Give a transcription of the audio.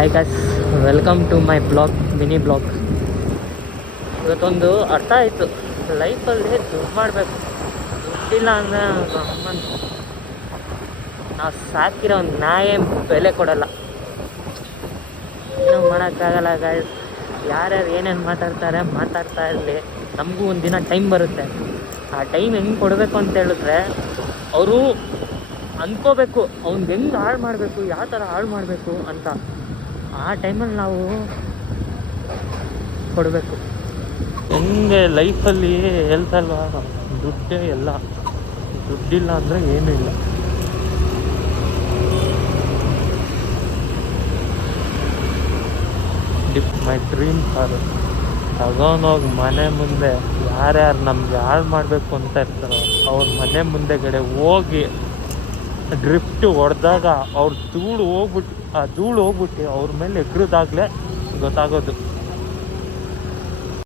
Hi guys, welcome to my blog, mini blog. ಇವತ್ತೊಂದು ಅರ್ಥ ಆಯಿತು, ಲೈಫಲ್ಲಿ ದುಡ್ಡು ಮಾಡಬೇಕು. ದುಡ್ಡಿಲ್ಲ ಅಂದರೆ ನಾವು ಸಾಕಿರೋ ನಾಯೇ ಬೆಲೆ ಕೊಡಲ್ಲ. ಏನೂ ಮಾಡೋಕ್ಕಾಗಲ್ಲ ಗಾಯ್ಸ್. ಯಾರ್ಯಾರು ಏನೇನು ಮಾತಾಡ್ತಾ ಇರಲಿ, ನಮಗೂ ಒಂದು ದಿನ ಟೈಮ್ ಬರುತ್ತೆ. ಆ ಟೈಮ್ ಹೆಂಗೆ ಕೊಡಬೇಕು ಅಂತ ಹೇಳಿದ್ರೆ, ಅವರು ಅಂದ್ಕೋಬೇಕು ಅವ್ನಿಗೆ ಹೆಂಗೆ ಹಾಳು ಮಾಡಬೇಕು, ಯಾವ ಥರ ಹಾಳು ಮಾಡಬೇಕು ಅಂತ. ಆ ಟೈಮಲ್ಲಿ ನಾವು ಕೊಡಬೇಕು. ಹೆಂಗೆ ಲೈಫಲ್ಲಿ ಹೇಳ್ತಲ್ವ, ದುಡ್ಡೇ ಎಲ್ಲ. ದುಡ್ಡಿಲ್ಲ ಅಂದರೆ ಏನೂ ಇಲ್ಲ. ಮೈ ಡ್ರೀಮ್ ಕಾರು ತಗೊಂಡೋಗಿ ಮನೆ ಮುಂದೆ ಯಾರ್ಯಾರು ನಮ್ಗೆ ಹಾಳು ಮಾಡಬೇಕು ಅಂತ ಇರ್ತಾರೋ ಅವ್ರ ಮನೆ ಮುಂದೆಗಡೆ ಹೋಗಿ ಡ್ರಿಫ್ಟ್ ಹೊಡೆದಾಗ ಅವ್ರ ಧೂಳು ಹೋಗ್ಬಿಟ್ಟು ಅವ್ರ ಮೇಲೆ ಎಗ್ರದಾಗಲೇ ಗೊತ್ತಾಗೋದು